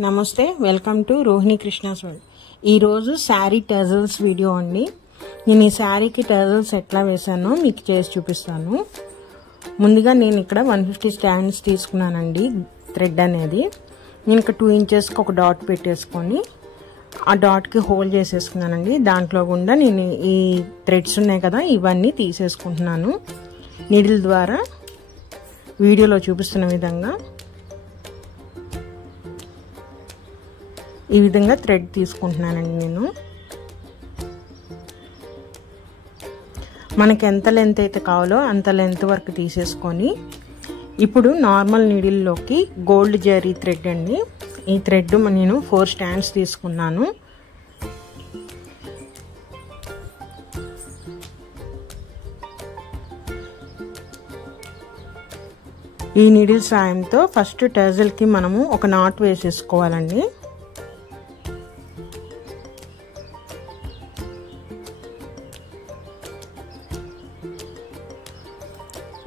నమస్తే welcome to Rohini Krishna's world. ఈరోజు sari tassels video అండి. నేను ఈ శారీకి టజల్స్ ఎట్లా వేసానో మీకు చేసి చూపిస్తాను. ముందుగా నేను ఇక్కడ 150 స్టాండ్స్ తీసుకున్నానండి. థ్రెడ్ అనేది నేను ఇక్కడ 2 ఇంచెస్కి ఒక డాట్ పెట్టేసుకొని ఆ డాట్కి హోల్ చేసేసుకున్నానండి. దాంట్లో గుండా నేను ఈ థ్రెడ్స్ ఉన్నాయి కదా, ఇవన్నీ తీసేసుకుంటున్నాను. నీడిల్ ద్వారా వీడియోలో చూపిస్తున్న విధంగా ఈ విధంగా థ్రెడ్ తీసుకుంటున్నానండి. నేను మనకి ఎంత లెంత్ అయితే కావాలో అంత లెంత్ వరకు తీసేసుకొని ఇప్పుడు నార్మల్ నీడిల్లోకి గోల్డ్ జరీ థ్రెడ్ అండి. ఈ థ్రెడ్ నేను 4 స్టాండ్స్ తీసుకున్నాను. ఈ నీడిల్ సాయంతో ఫస్ట్ టజల్కి మనము ఒక నాట్ వేసేసుకోవాలండి.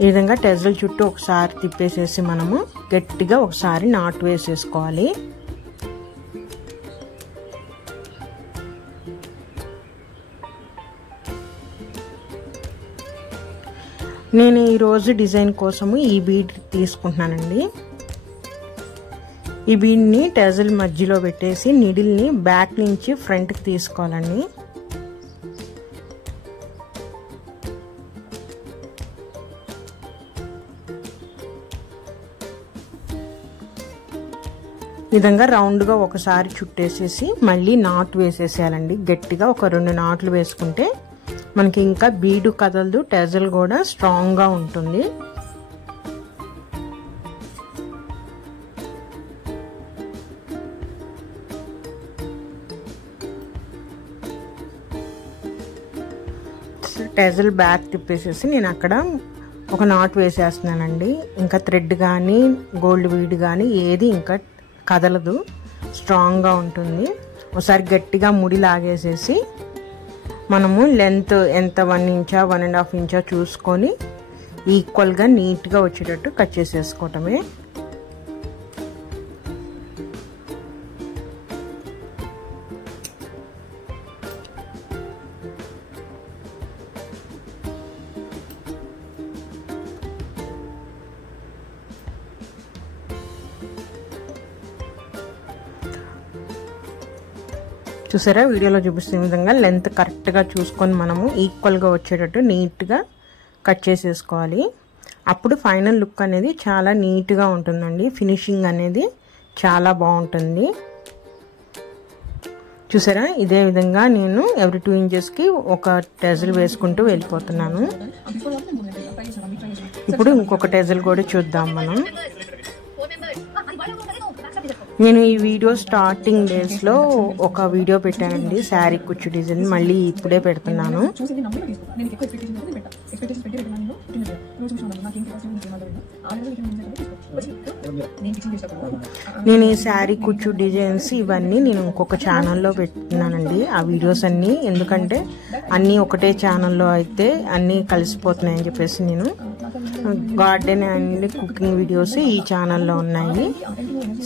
ఈ విధంగా టజల్ చుట్టూ ఒకసారి తిప్పేసేసి మనము గట్టిగా ఒకసారి నాట్ వేసేసుకోవాలి. నేను ఈరోజు డిజైన్ కోసము ఈ బీడ్ తీసుకుంటున్నానండి. ఈ బీడ్ని టజల్ మధ్యలో పెట్టేసి నీడిల్ని బ్యాక్ నుంచి ఫ్రంట్కి తీసుకోవాలండి. ఈ విధంగా రౌండ్గా ఒకసారి చుట్టేసేసి మళ్ళీ నాట్ వేసేసేయాలండి. గట్టిగా ఒక 2 నాట్లు వేసుకుంటే మనకి ఇంకా బీడు కదలదు, టజల్ కూడా స్ట్రాంగ్గా ఉంటుంది. టజల్ బ్యాక్ తిప్పేసేసి నేను అక్కడ ఒక నాట్ వేసేస్తున్నానండి. ఇంకా థ్రెడ్ కానీ గోల్డ్ బీడ్ కానీ ఏది ఇంకా కదలదు, స్ట్రాంగ్గా ఉంటుంది. ఒకసారి గట్టిగా ముడి లాగేసేసి మనము లెంత్ ఎంత 1 ఇంచా 1.5 ఇంచా చూసుకొని ఈక్వల్గా నీట్గా వచ్చేటట్టు కట్ చేసేసుకోవటమే. చూసారా, వీడియోలో చూపిస్తున్న విధంగా లెంత్ కరెక్ట్గా చూసుకొని మనము ఈక్వల్గా వచ్చేటట్టు నీట్గా కట్ చేసేసుకోవాలి. అప్పుడు ఫైనల్ లుక్ అనేది చాలా నీట్గా ఉంటుందండి. ఫినిషింగ్ అనేది చాలా బాగుంటుంది. చూసారా, ఇదే విధంగా నేను ఎవ్రీ 2 ఇంచెస్కి ఒక టజల్ వేసుకుంటూ వెళ్ళిపోతున్నాను. ఇప్పుడు ఇంకొక టజల్ కూడా చూద్దాం మనం. నేను ఈ వీడియో స్టార్టింగ్ డేస్లో ఒక వీడియో పెట్టానండి, శారీ కుచ్చు డిజైన్. మళ్ళీ ఇప్పుడే పెడుతున్నాను. నేను ఈ శారీ కుచ్చు డిజైన్స్ ఇవన్నీ నేను ఇంకొక ఛానల్లో పెట్టినానండి, ఆ వీడియోస్ అన్నీ. ఎందుకంటే అన్నీ ఒకటే ఛానల్లో అయితే అన్నీ కలిసిపోతున్నాయని చెప్పేసి నేను గార్డెన్ అండ్ కుకింగ్ వీడియోస్ ఈ ఛానల్లో ఉన్నాయి.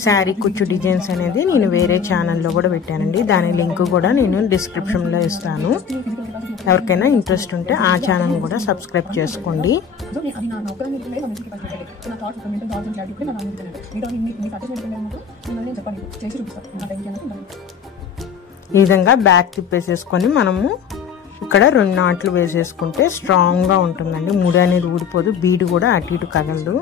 శారీ కుచ్చు డిజైన్స్ అనేది నేను వేరే ఛానల్లో కూడా పెట్టానండి. దాని లింక్ కూడా నేను డిస్క్రిప్షన్లో ఇస్తాను. ఎవరికైనా ఇంట్రెస్ట్ ఉంటే ఆ ఛానల్ కూడా సబ్స్క్రైబ్ చేసుకోండి. ఈ విధంగా బ్యాక్ తిప్పేసేసుకొని మనము ఇక్కడ 2 నాట్లు వేసేసుకుంటే స్ట్రాంగ్గా ఉంటుందండి. ముడి అనేది ఊడిపోదు, బీడు కూడా అటు ఇటు కదలదు.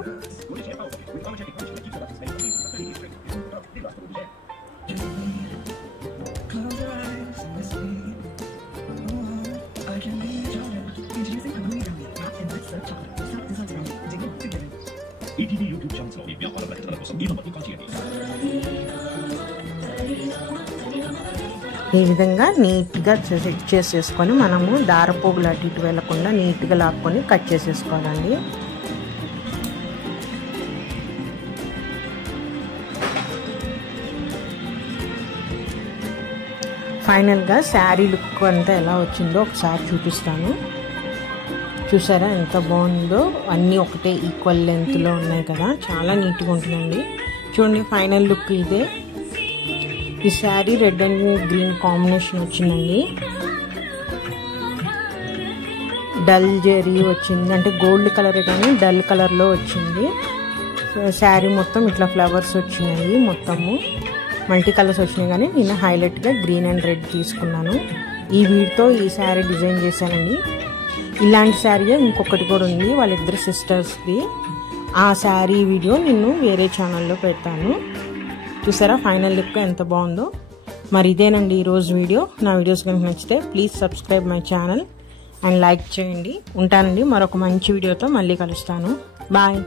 ఈ విధంగా నీట్గా సెట్ చేసేసుకొని మనము దారపోగులు అటు ఇటు వెళ్లకుండా నీట్గా లాక్కొని కట్ చేసేసుకోవాలండి. ఫైనల్గా శారీ లుక్ అంతా ఎలా వచ్చిందో ఒకసారి చూపిస్తాను. చూసారా ఎంత బాగుందో, అన్నీ ఒకటే ఈక్వల్ లెంత్లో ఉన్నాయి కదా, చాలా నీట్గా ఉంటుందండి. చూడండి, ఫైనల్ లుక్ ఇదే. ఈ sari red and green combination వచ్చిందండి. డల్ జెరీ వచ్చింది, అంటే గోల్డ్ కలర్ కానీ డల్ కలర్లో వచ్చింది. శారీ మొత్తం ఇట్లా ఫ్లవర్స్ వచ్చినాయి, మొత్తము మల్టీ కలర్స్ వచ్చినాయి. కానీ నేను హైలైట్గా గ్రీన్ అండ్ రెడ్ తీసుకున్నాను. ఈ వీటితో ఈ శారీ డిజైన్ చేశానండి. ఇలాంటి శారీ ఇంకొకటి కూడా ఉంది వాళ్ళిద్దరు సిస్టర్స్ది. ఆ శారీ వీడియో నేను వేరే ఛానల్లో పెడతాను. చూసారా ఫైనల్ లుక్ ఎంత బాగుందో. మరి ఇదేనండి ఈరోజు వీడియో. నా వీడియోస్ కనుక నచ్చితే please subscribe my channel and like చేయండి. ఉంటానండి, మరొక మంచి వీడియోతో మళ్ళీ కలుస్తాను. బాయ్.